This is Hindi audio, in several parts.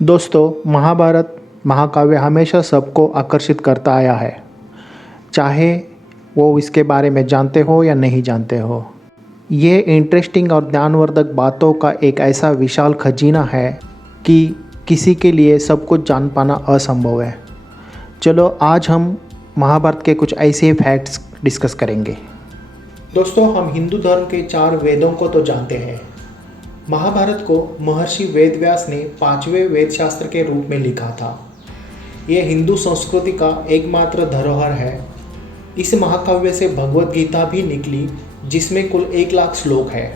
दोस्तों, महाभारत महाकाव्य हमेशा सबको आकर्षित करता आया है, चाहे वो इसके बारे में जानते हो या नहीं जानते हो। ये इंटरेस्टिंग और ज्ञानवर्धक बातों का एक ऐसा विशाल खजीना है कि किसी के लिए सब कुछ जान पाना असंभव है। चलो आज हम महाभारत के कुछ ऐसे फैक्ट्स डिस्कस करेंगे। दोस्तों, हम हिंदू धर्म के 4 वेदों को तो जानते हैं। महाभारत को महर्षि वेदव्यास ने 5वें वेदशास्त्र के रूप में लिखा था। यह हिंदू संस्कृति का एकमात्र धरोहर है। इस महाकाव्य से भगवत गीता भी निकली, जिसमें कुल 1 लाख श्लोक है।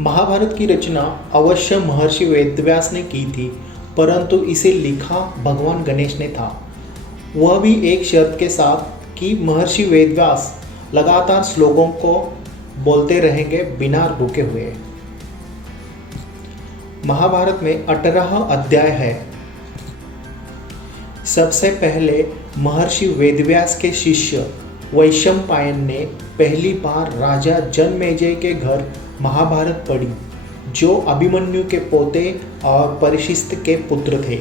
महाभारत की रचना अवश्य महर्षि वेदव्यास ने की थी, परंतु इसे लिखा भगवान गणेश ने था। वह भी एक शर्त के साथ कि महर्षि वेदव्यास लगातार श्लोकों को बोलते रहेंगे बिना रुके हुए। महाभारत में 18 अध्याय है। सबसे पहले महर्षि वेदव्यास के शिष्य वैशंपायन ने पहली बार राजा जनमेजय के घर महाभारत पढ़ी, जो अभिमन्यु के पोते और परिशिष्ट के पुत्र थे।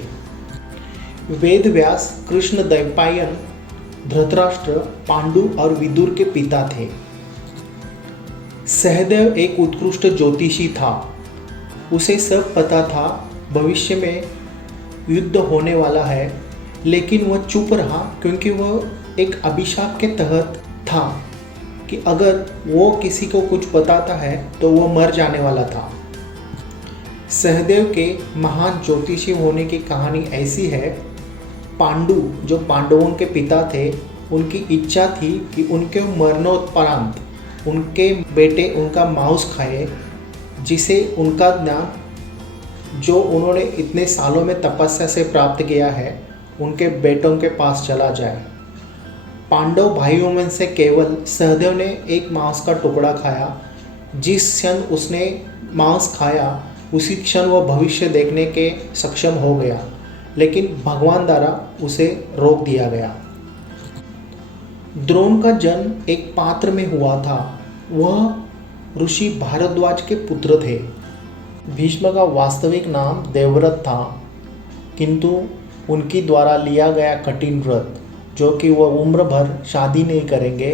वेदव्यास कृष्ण द्वैपायन, धृतराष्ट्र, पांडु और विदुर के पिता थे। सहदेव एक उत्कृष्ट ज्योतिषी था। उसे सब पता था भविष्य में युद्ध होने वाला है, लेकिन वह चुप रहा क्योंकि वह एक अभिशाप के तहत था कि अगर वो किसी को कुछ बताता है तो वह मर जाने वाला था। सहदेव के महान ज्योतिषी होने की कहानी ऐसी है। पांडु, जो पांडवों के पिता थे, उनकी इच्छा थी कि उनके मरणोत्परांत उनके बेटे उनका मांस खाए, जिसे उनका ज्ञान जो उन्होंने इतने सालों में तपस्या से प्राप्त किया है, उनके बेटों के पास चला जाए। पांडव भाइयों में से केवल सहदेव ने एक मांस का टुकड़ा खाया। जिस क्षण उसने मांस खाया, उसी क्षण वह भविष्य देखने के सक्षम हो गया, लेकिन भगवान द्वारा उसे रोक दिया गया। द्रोण का जन्म एक पात्र में हुआ था। वह ऋषि भारद्वाज के पुत्र थे। भीष्म का वास्तविक नाम देवव्रत था, किंतु उनकी द्वारा लिया गया कठिन व्रत, जो कि वह उम्र भर शादी नहीं करेंगे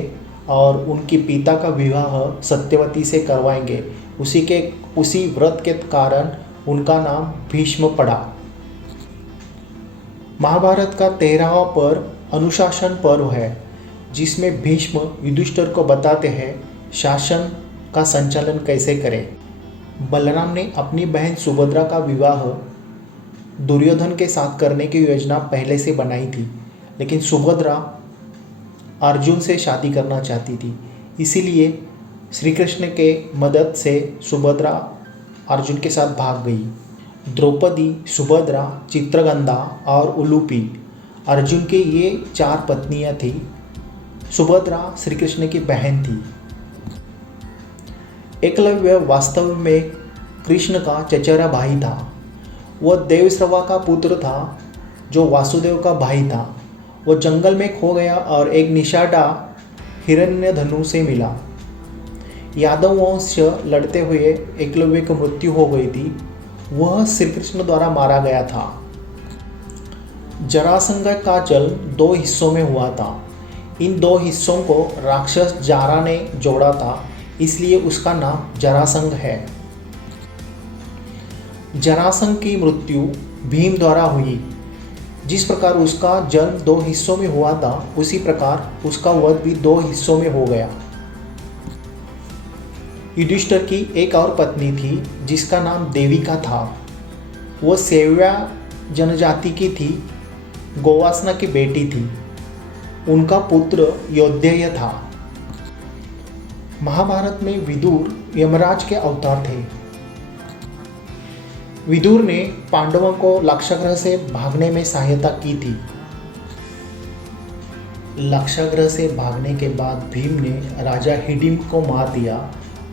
और उनकी पिता का विवाह सत्यवती से करवाएंगे, उसी व्रत के कारण उनका नाम भीष्म पड़ा। महाभारत का 13वां पर्व अनुशासन पर्व है, जिसमें भीष्म युधिष्ठिर को बताते हैं शासन का संचालन कैसे करें। बलराम ने अपनी बहन सुभद्रा का विवाह दुर्योधन के साथ करने की योजना पहले से बनाई थी, लेकिन सुभद्रा अर्जुन से शादी करना चाहती थी। इसीलिए श्री कृष्ण के मदद से सुभद्रा अर्जुन के साथ भाग गई। द्रौपदी, सुभद्रा, चित्रगंधा और उलूपी अर्जुन के ये 4 पत्नियां थी। सुभद्रा श्री कृष्ण की बहन थी। एकलव्य वास्तव में कृष्ण का चचेरा भाई था। वह देवश्रवा का पुत्र था, जो वासुदेव का भाई था। वह जंगल में खो गया और एक निषादा हिरण्यधनु से मिला। यादव वंश लड़ते हुए एकलव्य की मृत्यु हो गई थी। वह श्री कृष्ण द्वारा मारा गया था। जरासंध का जन्म 2 हिस्सों में हुआ था। इन 2 हिस्सों को राक्षस जारा ने जोड़ा था, इसलिए उसका नाम जरासंध है। जरासंध की मृत्यु भीम द्वारा हुई। जिस प्रकार उसका जन्म 2 हिस्सों में हुआ था, उसी प्रकार उसका वध भी 2 हिस्सों में हो गया। युधिष्ठिर की एक और पत्नी थी, जिसका नाम देविका था। वह सेव्या जनजाति की थी, गोवासना की बेटी थी। उनका पुत्र योद्धेय था। महाभारत में विदुर यमराज के अवतार थे। विदुर ने पांडवों को लाक्षागृह से भागने में सहायता की थी। लाक्षागृह से भागने के बाद भीम ने राजा हिडिंब को मार दिया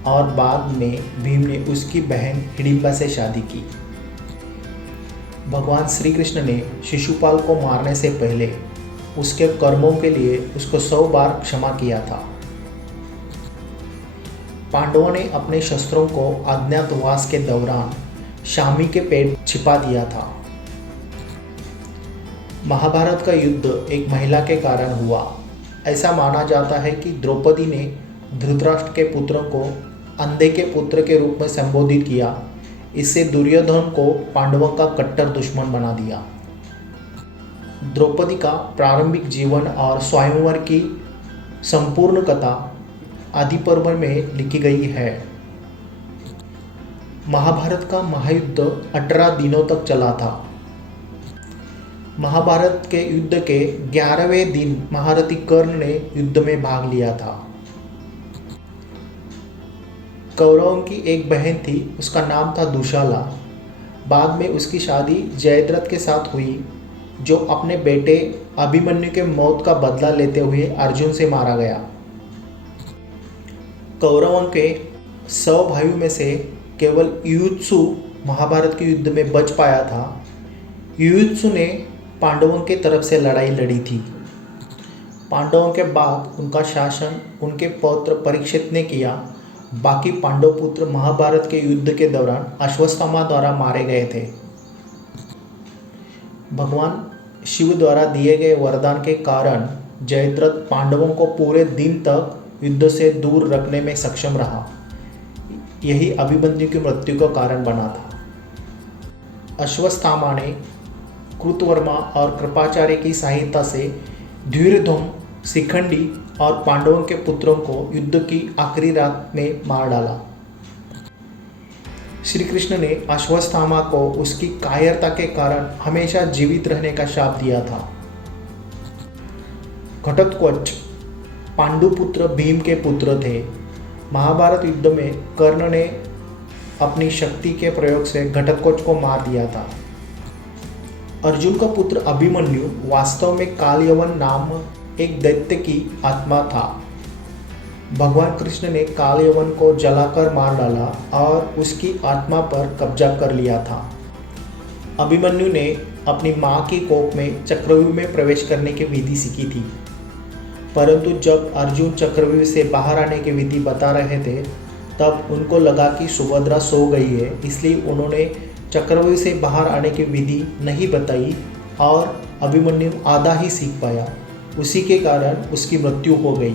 और बाद में भीम ने उसकी बहन हिडिंबा से शादी की। भगवान श्री कृष्ण ने शिशुपाल को मारने से पहले उसके कर्मों के लिए उसको 100 बार क्षमा किया था। पांडवों ने अपने शस्त्रों को अज्ञातवास के दौरान शामी के पेट छिपा दिया था। महाभारत का युद्ध एक महिला के कारण हुआ। ऐसा माना जाता है कि द्रौपदी ने धृतराष्ट्र के पुत्रों को अंधे के पुत्र के रूप में संबोधित किया। इससे दुर्योधन को पांडवों का कट्टर दुश्मन बना दिया। द्रौपदी का प्रारंभिक जीवन और स्वयंवर की संपूर्ण कथा आदि पर्व में लिखी गई है। महाभारत का महायुद्ध 18 दिनों तक चला था। महाभारत के युद्ध के 11वें दिन महारथी कर्ण ने युद्ध में भाग लिया था। कौरवों की एक बहन थी, उसका नाम था दुशाला। बाद में उसकी शादी जयद्रथ के साथ हुई, जो अपने बेटे अभिमन्यु के मौत का बदला लेते हुए अर्जुन से मारा गया। कौरवों के 100 भाइयों में से केवल युयुत्सु महाभारत के युद्ध में बच पाया था। युयुत्सु ने पांडवों के तरफ से लड़ाई लड़ी थी। पांडवों के बाद उनका शासन उनके पौत्र परीक्षित ने किया। बाकी पांडव पुत्र महाभारत के युद्ध के दौरान अश्वत्थामा द्वारा मारे गए थे। भगवान शिव द्वारा दिए गए वरदान के कारण जयद्रथ पांडवों को पूरे दिन तक युद्ध से दूर रखने में सक्षम रहा। यही अभिमन्यु की मृत्यु का कारण बना था। अश्वत्थामा ने कृतवर्मा और कृपाचार्य की सहायता से धीरधुम, शिखंडी और पांडवों के पुत्रों को युद्ध की आखिरी रात में मार डाला। श्री कृष्ण ने अश्वत्थामा को उसकी कायरता के कारण हमेशा जीवित रहने का शाप दिया था। घटोत्कच पांडुपुत्र भीम के पुत्र थे। महाभारत युद्ध में कर्ण ने अपनी शक्ति के प्रयोग से घटोत्कच को मार दिया था। अर्जुन का पुत्र अभिमन्यु वास्तव में कालयवन नाम एक दैत्य की आत्मा था। भगवान कृष्ण ने कालयवन को जलाकर मार डाला और उसकी आत्मा पर कब्जा कर लिया था। अभिमन्यु ने अपनी मां की कोख में चक्रव्यूह में प्रवेश करने की विधि सीखी थी, परंतु जब अर्जुन चक्रव्यूह से बाहर आने की विधि बता रहे थे तब उनको लगा कि सुभद्रा सो गई है, इसलिए उन्होंने चक्रव्यूह से बाहर आने की विधि नहीं बताई और अभिमन्यु आधा ही सीख पाया। उसी के कारण उसकी मृत्यु हो गई।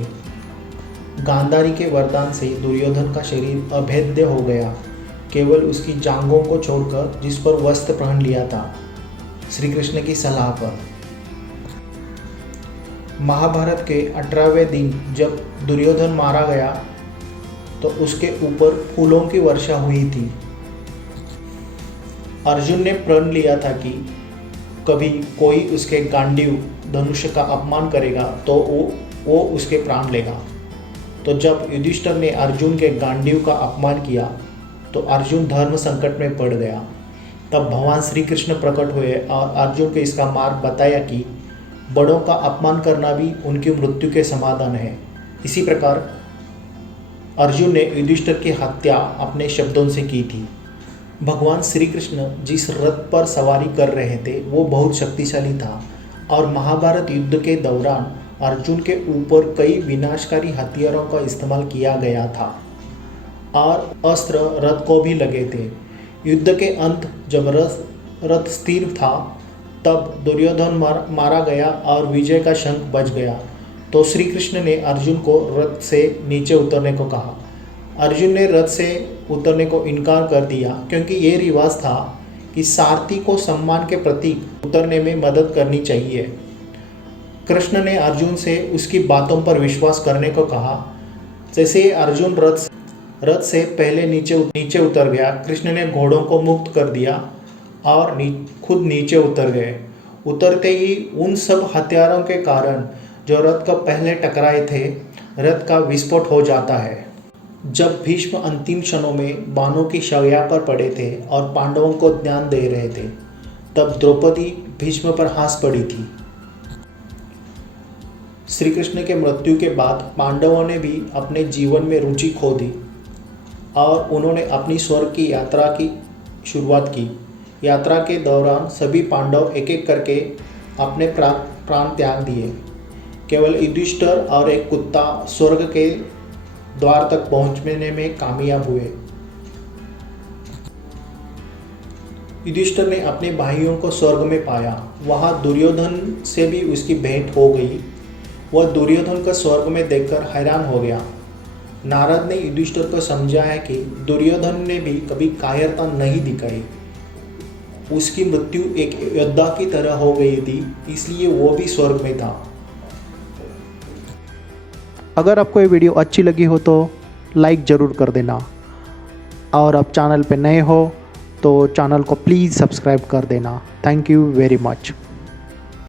गांधारी के वरदान से दुर्योधन का शरीर अभेद्य हो गया, केवल उसकी जांघों को छोड़कर, जिस पर वस्त्र पहन लिया था श्री कृष्ण की सलाह पर। महाभारत के 18वें दिन जब दुर्योधन मारा गया तो उसके ऊपर फूलों की वर्षा हुई थी। अर्जुन ने प्रण लिया था कि कभी कोई उसके गांडीव धनुष का अपमान करेगा तो वो उसके प्राण लेगा। तो जब युधिष्ठिर ने अर्जुन के गांडीव का अपमान किया तो अर्जुन धर्म संकट में पड़ गया। तब भगवान श्री कृष्ण प्रकट हुए और अर्जुन को इसका मार्ग बताया कि बड़ों का अपमान करना भी उनकी मृत्यु के समाधान है। इसी प्रकार अर्जुन ने युधिष्ठिर की हत्या अपने शब्दों से की थी। भगवान श्री कृष्ण जिस रथ पर सवारी कर रहे थे वो बहुत शक्तिशाली था और महाभारत युद्ध के दौरान अर्जुन के ऊपर कई विनाशकारी हथियारों का इस्तेमाल किया गया था और अस्त्र रथ को भी लगे थे। युद्ध के अंत जब रथ स्थिर था तब दुर्योधन मारा गया और विजय का शंख बज गया। तो श्री कृष्ण ने अर्जुन को रथ से नीचे उतरने को कहा। अर्जुन ने रथ से उतरने को इनकार कर दिया, क्योंकि ये रिवाज था कि सारथी को सम्मान के प्रतीक उतरने में मदद करनी चाहिए। कृष्ण ने अर्जुन से उसकी बातों पर विश्वास करने को कहा। जैसे ही अर्जुन रथ से पहले नीचे उतर गया, कृष्ण ने घोड़ों को मुक्त कर दिया और खुद नीचे उतर गए। उतरते ही उन सब हथियारों के कारण जो रथ को पहले टकराए थे, रथ का विस्फोट हो जाता है। जब भीष्म अंतिम क्षणों में बाणों की शैया पर पड़े थे और पांडवों को ज्ञान दे रहे थे, तब द्रौपदी भीष्म पर हंस पड़ी थी। श्री कृष्ण के मृत्यु के बाद पांडवों ने भी अपने जीवन में रुचि खो दी और उन्होंने अपनी स्वर्ग की यात्रा की शुरुआत की। यात्रा के दौरान सभी पांडव एक एक करके अपने प्राण त्याग दिए। केवल युधिष्ठिर और एक कुत्ता स्वर्ग के द्वार तक पहुंचने में कामयाब हुए। युधिष्ठिर ने अपने भाइयों को स्वर्ग में पाया। वहाँ दुर्योधन से भी उसकी भेंट हो गई। वह दुर्योधन को स्वर्ग में देखकर हैरान हो गया। नारद ने युधिष्ठिर को समझाया कि दुर्योधन ने भी कभी कायरता नहीं दिखाई। उसकी मृत्यु एक योद्धा की तरह हो गई थी, इसलिए वो भी स्वर्ग में था। अगर आपको ये वीडियो अच्छी लगी हो तो लाइक ज़रूर कर देना, और आप चैनल पे नए हो तो चैनल को प्लीज़ सब्सक्राइब कर देना। Thank you very much.